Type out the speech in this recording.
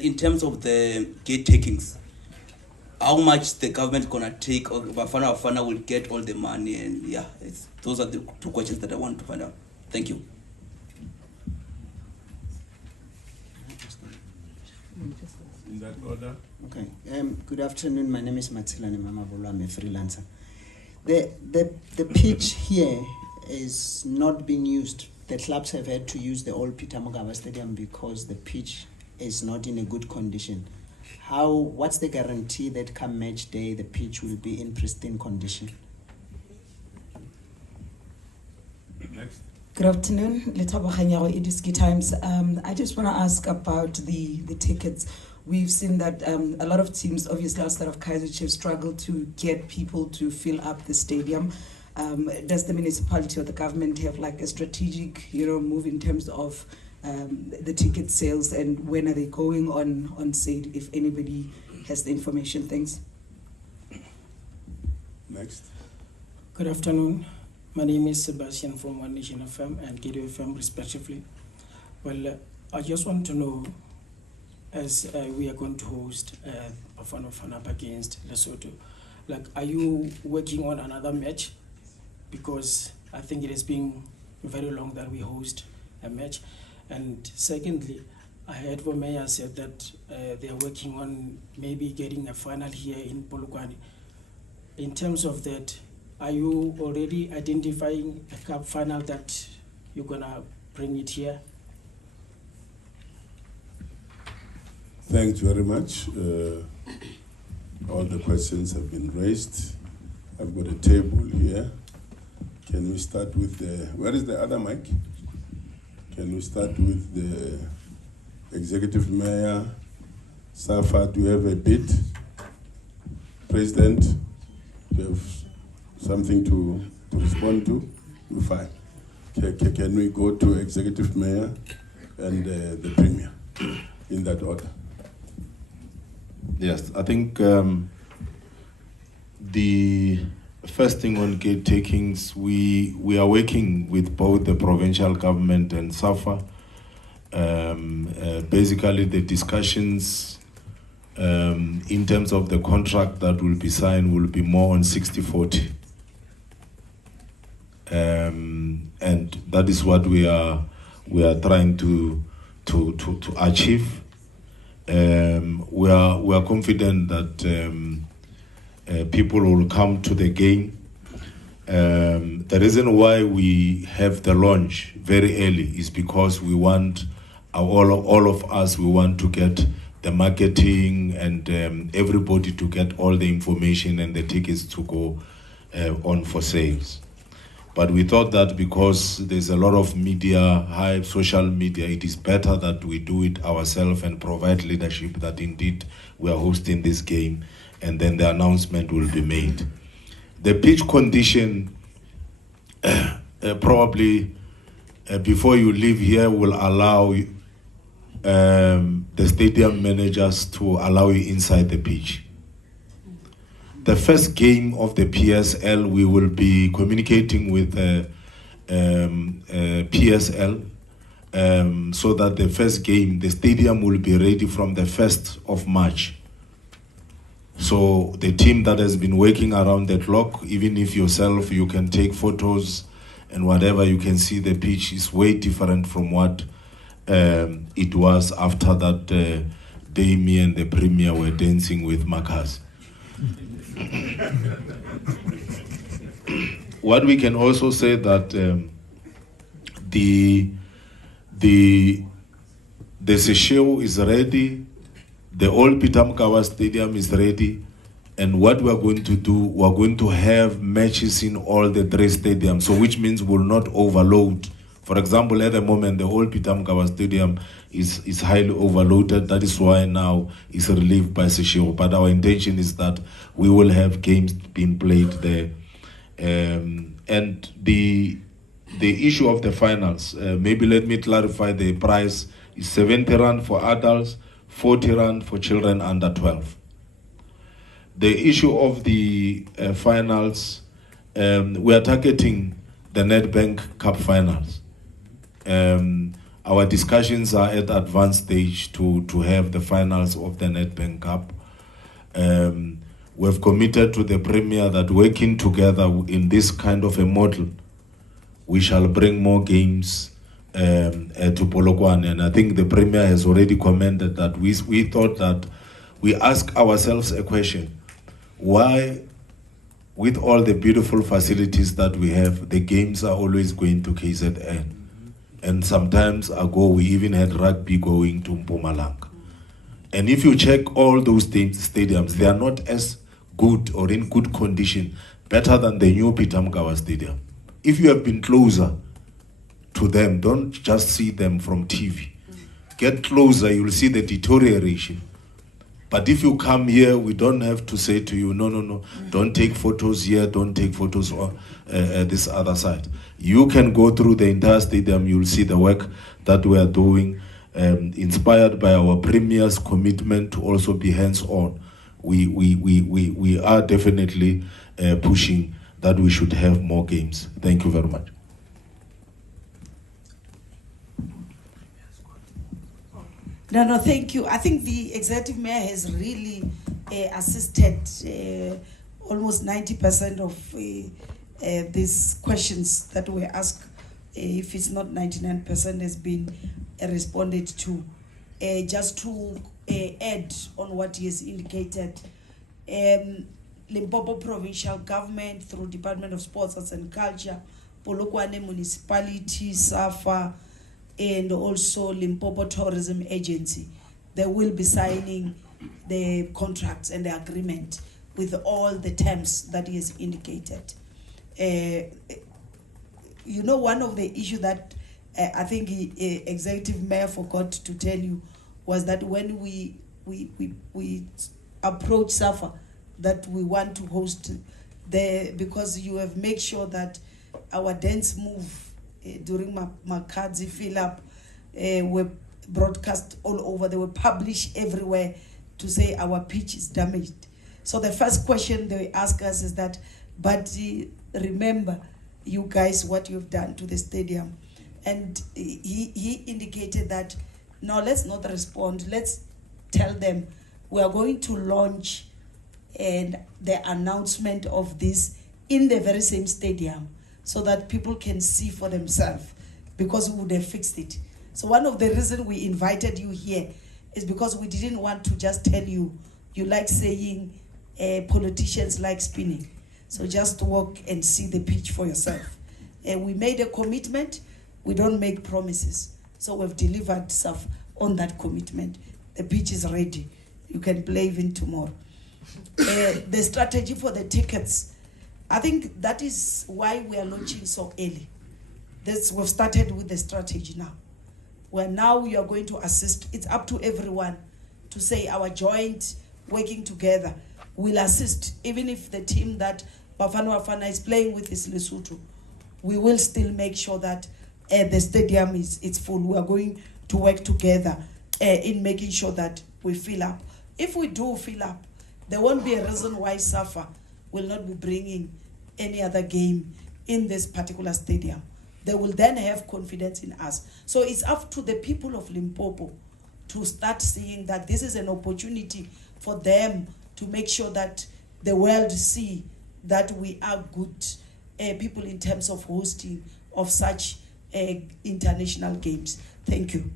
In terms of the gate takings, how much the government gonna take, or Bafana will get all the money, and yeah, those are the two questions that I want to find out. Thank you. In that order. Okay. Good afternoon. My name is Matsilane Mamabolo. I'm a freelancer. The pitch here is not being used. The clubs have had to use the old Peter Mokaba Stadium because the pitch is not in a good condition. What's the guarantee that come match day the pitch will be in pristine condition? Next. Good afternoon, Letabo Khanyago, Idiski Times. I just want to ask about the tickets. We've seen that a lot of teams, obviously outside of Kaizer Chiefs, struggle to get people to fill up the stadium. Does the municipality or the government have like a strategic, move in terms of the ticket sales, and when are they going on sale, if anybody has the information? Thanks. Next. Good afternoon. My name is Sebastian from One Nation FM and KDO FM respectively. Well, I just want to know, as we are going to host Bafana up against Lesotho, like, are you working on another match? Because I think it has been very long that we host a match. And secondly, I heard Mayor said that they are working on maybe getting a final here in Polokwane. In terms of that, are you already identifying a cup final that you're gonna bring it here? Thanks very much. All the questions have been raised. I've got a table here. Can we start with where is the other mic? Can we start with the Executive Mayor? Safa, do you have a bid? President, do you have something to respond to? We're fine. Can we go to Executive Mayor and the Premier in that order? Yes, I think the first thing on gate takings, we are working with both the provincial government and SAFA. Basically, the discussions in terms of the contract that will be signed will be more on 60-40. And that is what we are trying to achieve. We are confident that people will come to the game. The reason why we have the launch very early is because we want all of us, we want to get the marketing and everybody to get all the information and the tickets to go on for sales. But we thought that because there's a lot of media, hype, social media, it is better that we do it ourselves and provide leadership that indeed we are hosting this game, and then the announcement will be made. The pitch condition, probably before you leave here, will allow the stadium managers to allow you inside the pitch. The first game of the PSL, we will be communicating with PSL so that the first game, the stadium will be ready from the 1st of March. So the team that has been working around the clock, even if yourself, you can take photos and whatever, you can see the pitch is way different from what it was after that day me and the Premier were dancing with Makas. What we can also say that the Seychelles is ready, the old Peter Mokaba Stadium is ready, and what we are going to do, we are going to have matches in all the 3 stadiums, so which means we'll not overload. For example, at the moment, the old Peter Mokaba Stadium is highly overloaded. That is why now it's relieved by Seychelles. But our intention is that we will have games being played there. And the issue of the finals, maybe let me clarify the price. Is 70 rand for adults, 40 rand for children under 12. The issue of the finals, we are targeting the Nedbank Cup finals. Our discussions are at advanced stage to have the finals of the Nedbank Cup. We've committed to the Premier that working together in this kind of a model, we shall bring more games to Polokwane. And I think the Premier has already commented that we thought that we ask ourselves a question: why, with all the beautiful facilities that we have, the games are always going to KZN? And sometimes ago, we even had rugby going to Mpumalanga. And if you check all those stadiums, they are not as good or in good condition, better than the new Peter Mokaba Stadium. If you have been closer to them, don't just see them from TV. Get closer, you'll see the deterioration. But if you come here, we don't have to say to you, no, don't take photos here, don't take photos on this other side. You can go through the entire stadium, you'll see the work that we are doing, inspired by our Premier's commitment to also be hands-on. We are definitely pushing that we should have more games. Thank you very much. No, thank you. I think the executive mayor has really assisted almost 90% of these questions that were asked. If it's not 99%, has been responded to. Just to add on what he has indicated, Limpopo Provincial Government through Department of Sports, Arts and Culture, Polokwane Municipality, SAFA, and also Limpopo Tourism Agency, they will be signing the contracts and the agreement with all the terms that he has indicated. You know, one of the issues that I think Executive Mayor forgot to tell you was that when we approach SAFA that we want to host because you have made sure that our dance move during Makadzi fill up were broadcast all over. They were published everywhere to say our pitch is damaged. So the first question they ask us is that, but remember you guys what you've done to the stadium. And he indicated that, no, let's not respond. Let's tell them we are going to launch and the announcement of this in the very same stadium, so that people can see for themselves, because we would have fixed it. So one of the reasons we invited you here is because we didn't want to just tell you, you like saying politicians like spinning. So just walk and see the pitch for yourself. We made a commitment, we don't make promises. So we've delivered stuff on that commitment. The pitch is ready. You can play even tomorrow. The strategy for the tickets, I think that is why we are launching so early. We've started with the strategy now. Where now we are going to assist. It's up to everyone to say our joint working together will assist. Even if the team that Bafana is playing with is Lesotho, we will still make sure that the stadium is full. We are going to work together in making sure that we fill up. If we do fill up, there won't be a reason why SAFA will not be bringing any other game in this particular stadium. They will then have confidence in us. So it's up to the people of Limpopo to start seeing that this is an opportunity for them to make sure that the world see that we are good people in terms of hosting of such international games. Thank you.